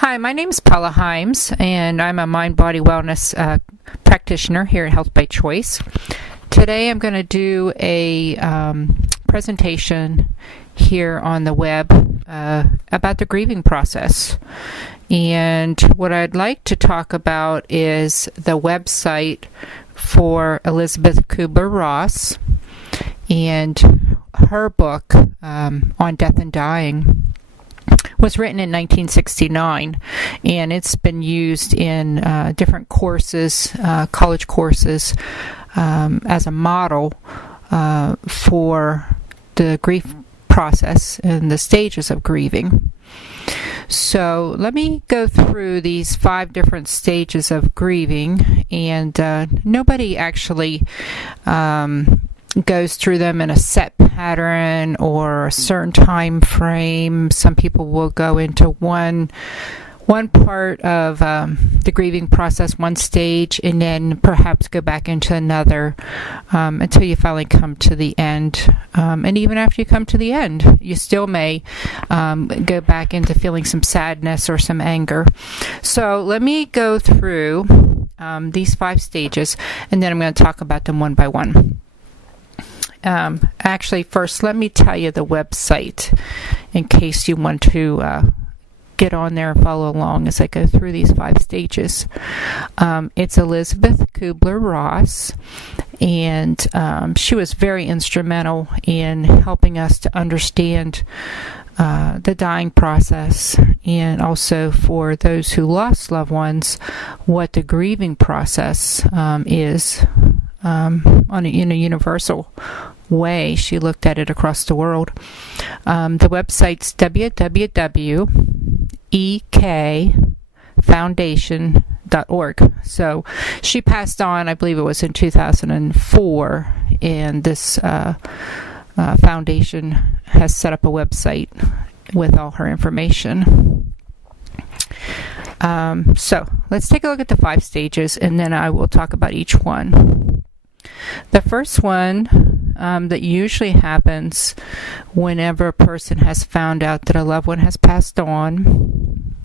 Hi, my name is Paula, and I'm a mind-body wellness practitioner here at HealthByChoice. Today I'm going to do a presentation here on the web about the grieving process. And what I'd like to talk about is the website for Elizabeth Kubler-Ross and her book on death and dying. Was written in 1969, and it's been used in different courses, college courses, as a model for the grief process and the stages of grieving. So let me go through these 5 different stages of grieving, and nobody actually goes through them in a set pattern or a certain time frame. Some people will go into one part of the grieving process, one stage, and then perhaps go back into another until you finally come to the end. And even after you come to the end, you still may go back into feeling some sadness or some anger. So let me go through these 5 stages, and then I'm going to talk about them one by one. Actually, first, let me tell you the website in case you want to get on there and follow along as I go through these 5 stages. It's Elizabeth Kubler-Ross, and she was very instrumental in helping us to understand the dying process, and also for those who lost loved ones, what the grieving process is. In a universal way. She looked at it across the world. The website's www.ekfoundation.org. So she passed on, I believe it was in 2004, and this foundation has set up a website with all her information. So let's take a look at the 5 stages, and then I will talk about each one. The first one that usually happens whenever a person has found out that a loved one has passed on,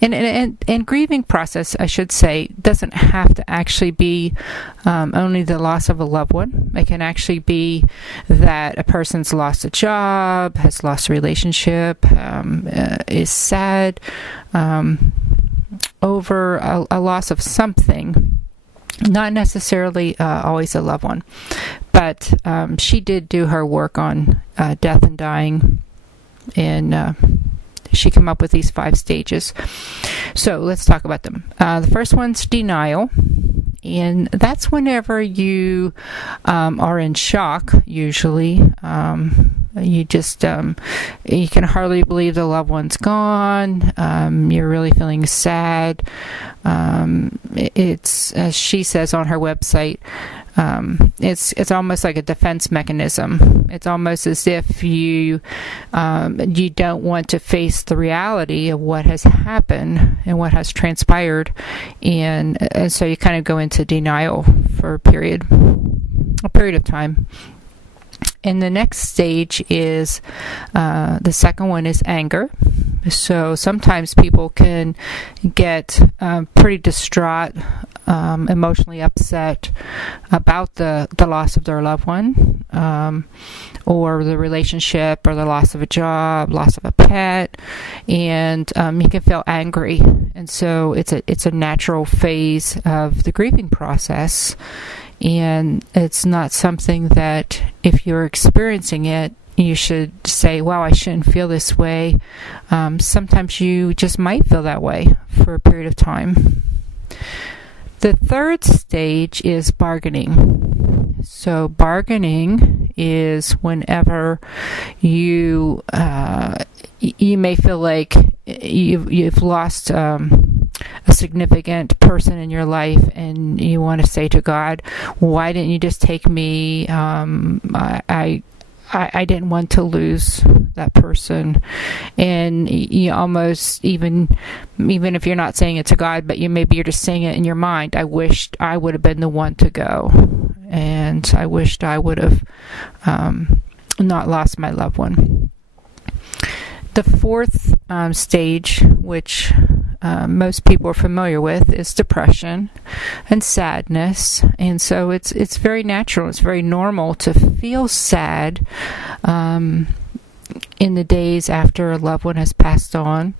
and grieving process, I should say, doesn't have to actually be only the loss of a loved one. It can actually be that a person's lost a job, has lost a relationship, is sad over a loss of something. Not necessarily always a loved one, but she did do her work on death and dying, and she came up with these 5 stages. So let's talk about them. The first one's denial, and that's whenever you are in shock, usually. You just, you can hardly believe the loved one's gone. You're really feeling sad. It's, as she says on her website, it's almost like a defense mechanism. It's almost as if you don't want to face the reality of what has happened and what has transpired, and so you kind of go into denial for a period of time. And the next stage is, the second one is anger. So sometimes people can get pretty distraught, emotionally upset about the loss of their loved one, or the relationship, or the loss of a job, loss of a pet, and you can feel angry. And so it's a natural phase of the grieving process. And it's not something that, if you're experiencing it, you should say, wow, I shouldn't feel this way. Sometimes you just might feel that way for a period of time. The third stage is bargaining. So bargaining is whenever you may feel like you've lost a significant person in your life, and you want to say to God, why didn't you just take me? I didn't want to lose that person. And you almost, even if you're not saying it to God, but maybe you're just saying it in your mind, I wished I would have been the one to go, and I wished I would have not lost my loved one. The fourth stage, which most people are familiar with is depression and sadness. And so it's very natural, it's very normal to feel sad in the days after a loved one has passed on.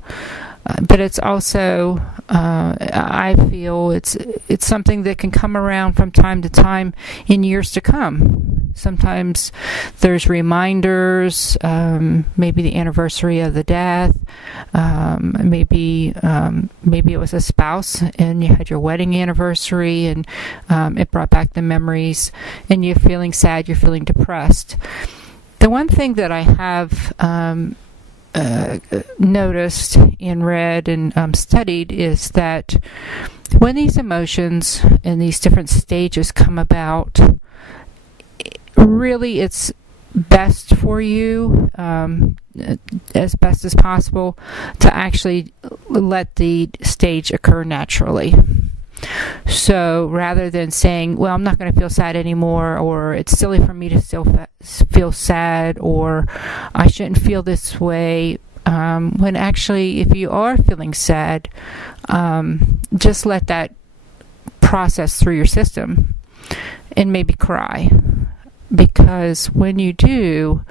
But it's also, I feel it's something that can come around from time to time in years to come. Sometimes there's reminders, maybe the anniversary of the death, maybe it was a spouse and you had your wedding anniversary and it brought back the memories, and you're feeling sad, you're feeling depressed. The one thing that I have noticed and read and studied is that when these emotions and these different stages come about, really it's best for you, as best as possible, to actually let the stage occur naturally. So rather than saying, well, I'm not going to feel sad anymore, or it's silly for me to still feel sad, or I shouldn't feel this way, when actually if you are feeling sad, just let that process through your system and maybe cry. Because when you do,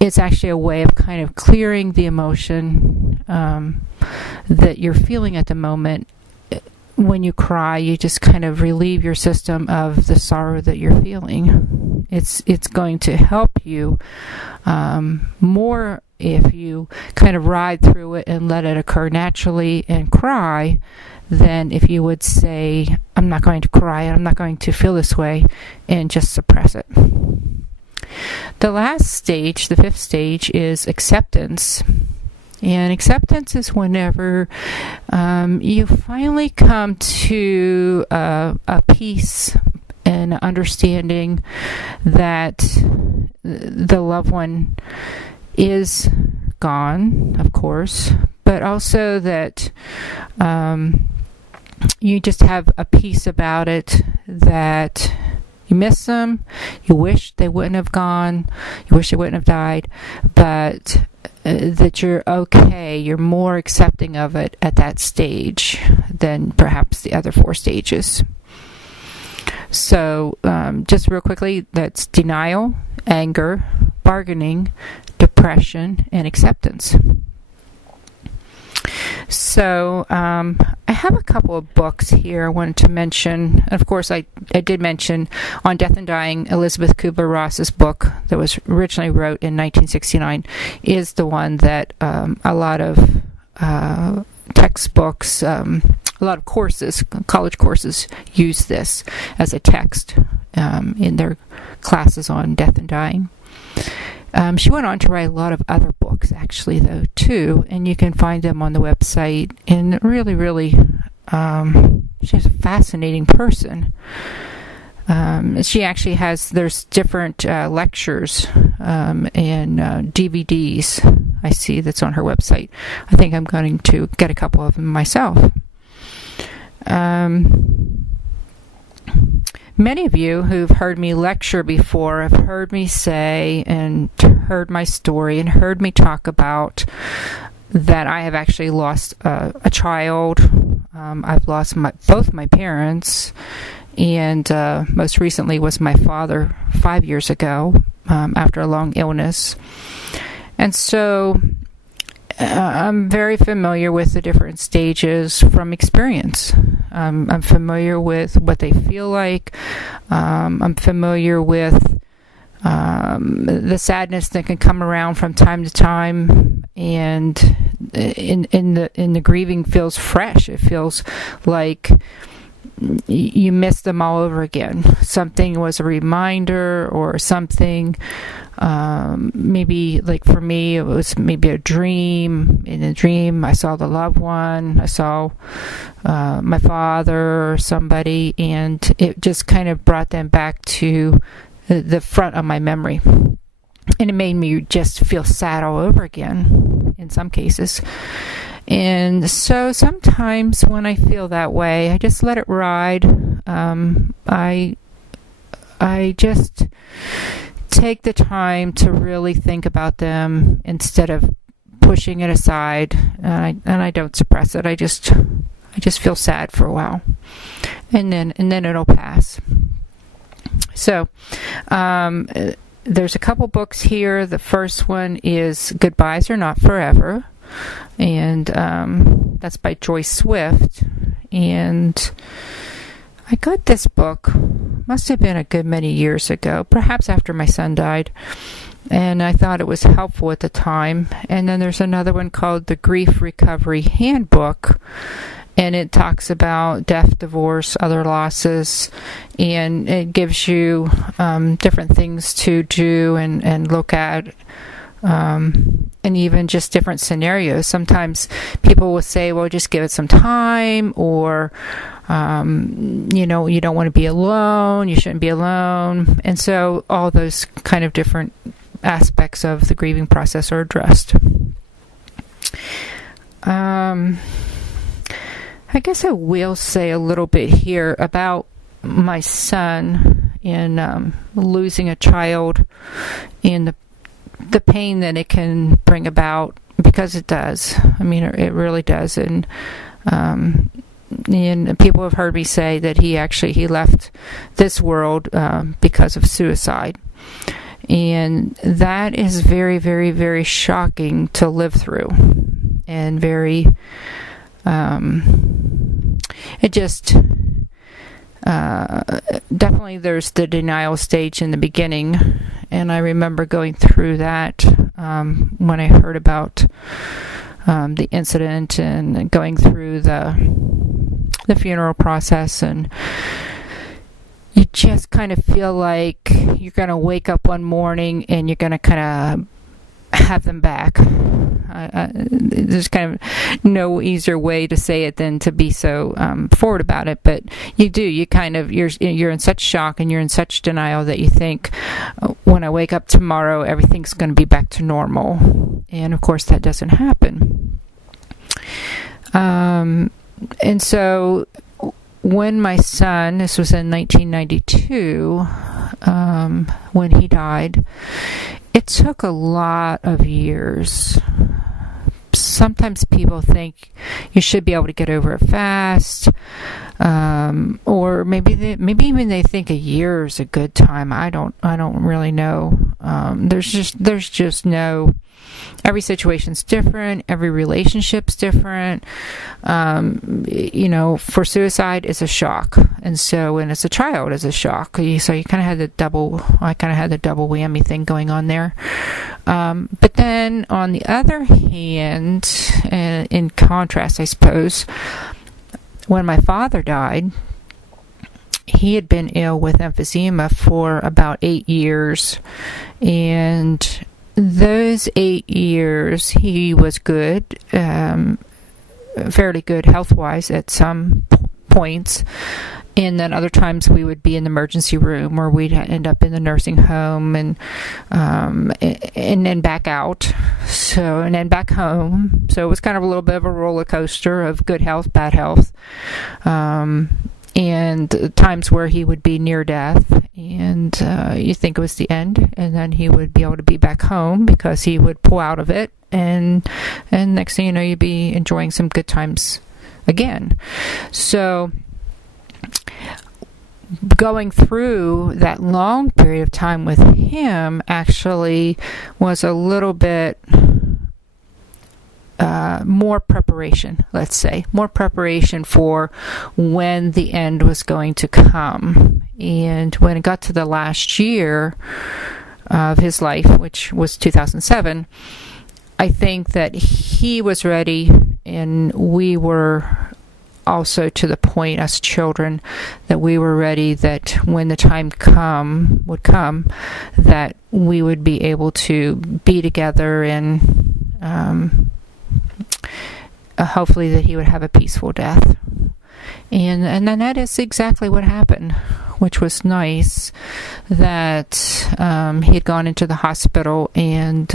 it's actually a way of kind of clearing the emotion that you're feeling at the moment. When you cry, you just kind of relieve your system of the sorrow that you're feeling. It's going to help you more if you kind of ride through it and let it occur naturally and cry, than if you would say, I'm not going to cry, I'm not going to feel this way, and just suppress it. The last stage, the fifth stage, is acceptance. And acceptance is whenever you finally come to a peace and understanding that the loved one is gone, of course, but also that you just have a peace about it, that you miss them, you wish they wouldn't have gone, you wish they wouldn't have died, but that you're okay, you're more accepting of it at that stage than perhaps the other four stages. So just real quickly, that's denial, anger, bargaining, depression, and acceptance. So I have a couple of books here I wanted to mention. Of course, I did mention On Death and Dying, Elizabeth Kubler-Ross's book that was originally wrote in 1969 is the one that a lot of textbooks, a lot of courses, college courses, use this as a text in their classes on death and dying. She went on to write a lot of other books, actually, though, too, and you can find them on the website. And really, really, she's a fascinating person. She actually has, there's different lectures and DVDs I see that's on her website. I think I'm going to get a couple of them myself. Many of you who've heard me lecture before have heard me say and heard my story and heard me talk about that I have actually lost a child. I've lost both my parents, and most recently was my father 5 years ago after a long illness. And so I'm very familiar with the different stages from experience. I'm familiar with what they feel like. I'm familiar with the sadness that can come around from time to time, and in the grieving feels fresh. It feels like you miss them all over again. Something was a reminder or something. Maybe, like for me, it was maybe a dream. In a dream, I saw the loved one. I saw my father or somebody, and it just kind of brought them back to the front of my memory. And it made me just feel sad all over again in some cases. And so sometimes when I feel that way, I just let it ride. I just take the time to really think about them instead of pushing it aside, and I don't suppress it. I just feel sad for a while, and then it'll pass. So there's a couple books here. The first one is Goodbyes Are Not Forever, and that's by Joyce Swift. And I got this book, must have been a good many years ago, perhaps after my son died, and I thought it was helpful at the time. And then there's another one called The Grief Recovery Handbook, and it talks about death, divorce, other losses, and it gives you different things to do and look at, and even just different scenarios. Sometimes people will say, well, just give it some time, or you don't want to be alone, you shouldn't be alone. And so all those kind of different aspects of the grieving process are addressed. I guess I will say a little bit here about my son in losing a child, and the pain that it can bring about, because it does. I mean, it really does. And people have heard me say that he left this world because of suicide. And that is very, very, very shocking to live through, and very, it just, definitely there's the denial stage in the beginning. And I remember going through that when I heard about the incident, and going through the funeral process, and you just kind of feel like you're going to wake up one morning and you're going to kind of have them back. There's kind of no easier way to say it than to be so forward about it, but you do. You kind of you're in such shock and you're in such denial that you think, when I wake up tomorrow, everything's going to be back to normal, and of course that doesn't happen. And so when my son, this was in 1992, when he died, it took a lot of years. Sometimes people think you should be able to get over it fast, or maybe even they think a year is a good time. I don't really know. There's just no. Every situation's different. Every relationship's different. For suicide, it's a shock, and so when it's a child, it's a shock. So you kind of had the double. I kind of had the double whammy thing going on there. But then, on the other hand, in contrast, I suppose, when my father died, he had been ill with emphysema for about 8 years, and those 8 years he was good, fairly good health-wise at some points, and then other times we would be in the emergency room, or we'd end up in the nursing home, and then back out, and then back home. So it was kind of a little bit of a roller coaster of good health, bad health, and times where he would be near death, and you think it was the end, and then he would be able to be back home because he would pull out of it, and next thing you know, you'd be enjoying some good times again. So going through that long period of time with him actually was a little bit more preparation, let's say, more preparation for when the end was going to come. And when it got to the last year of his life, which was 2007, I think that he was ready, and we were also to the point as children that we were ready, that when the time would come, that we would be able to be together, and hopefully that he would have a peaceful death. And then that is exactly what happened, which was nice, that he had gone into the hospital and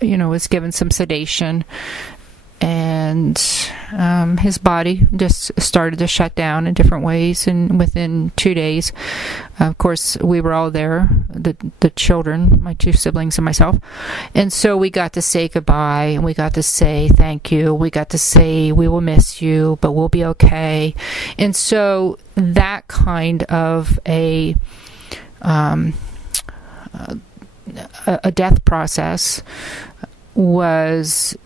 was given some sedation, and and his body just started to shut down in different ways. And within 2 days, of course, we were all there, the children, my 2 siblings and myself. And so we got to say goodbye, and we got to say thank you. We got to say we will miss you, but we'll be okay. And so that kind of a death process was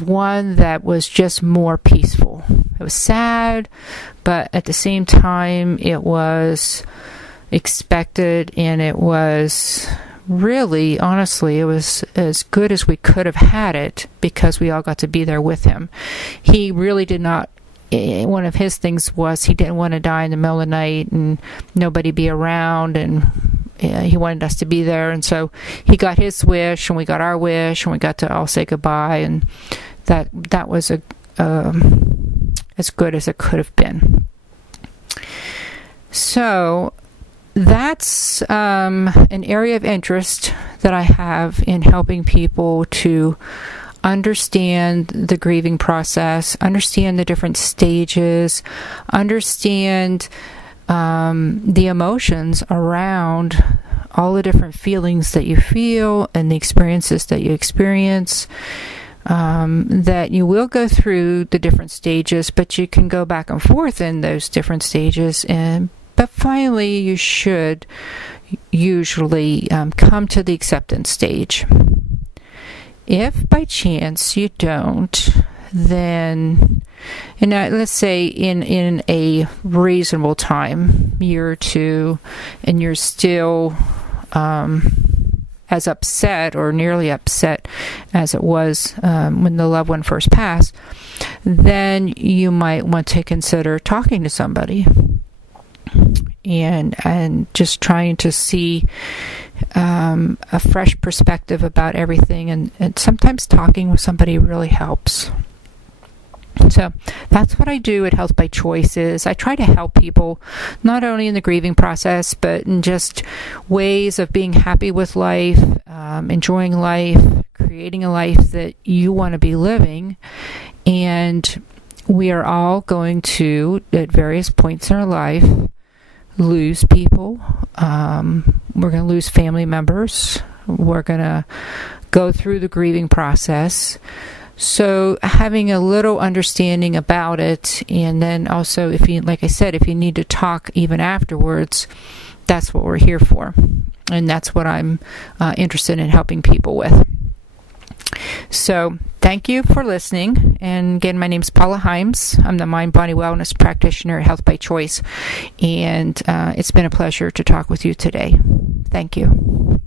one that was just more peaceful. It was sad, but at the same time it was expected, and it was really, honestly, it was as good as we could have had it, because we all got to be there with him. He really did not, one of his things was he didn't want to die in the middle of the night and nobody be around, and he wanted us to be there. And so he got his wish, and we got our wish, and we got to all say goodbye, and that was as good as it could have been. So that's an area of interest that I have in helping people to understand the grieving process, understand the different stages, understand the emotions around all the different feelings that you feel and the experiences that you experience, that you will go through the different stages, but you can go back and forth in those different stages, but finally you should usually come to the acceptance stage. If by chance you don't, then, let's say in a reasonable time, year or 2, and you're still as upset or nearly upset as it was when the loved one first passed, then you might want to consider talking to somebody and just trying to see a fresh perspective about everything, and sometimes talking with somebody really helps. So that's what I do at Health by Choice. Is I try to help people not only in the grieving process, but in just ways of being happy with life, enjoying life, creating a life that you want to be living. And we are all going to, at various points in our life, lose people. We're going to lose family members. We're going to go through the grieving process. So having a little understanding about it, and then also, if you, like I said, if you need to talk even afterwards, that's what we're here for. And that's what I'm interested in helping people with. So thank you for listening. And again, my name is Paula Himes. I'm the Mind Body Wellness Practitioner at Health by Choice. And it's been a pleasure to talk with you today. Thank you.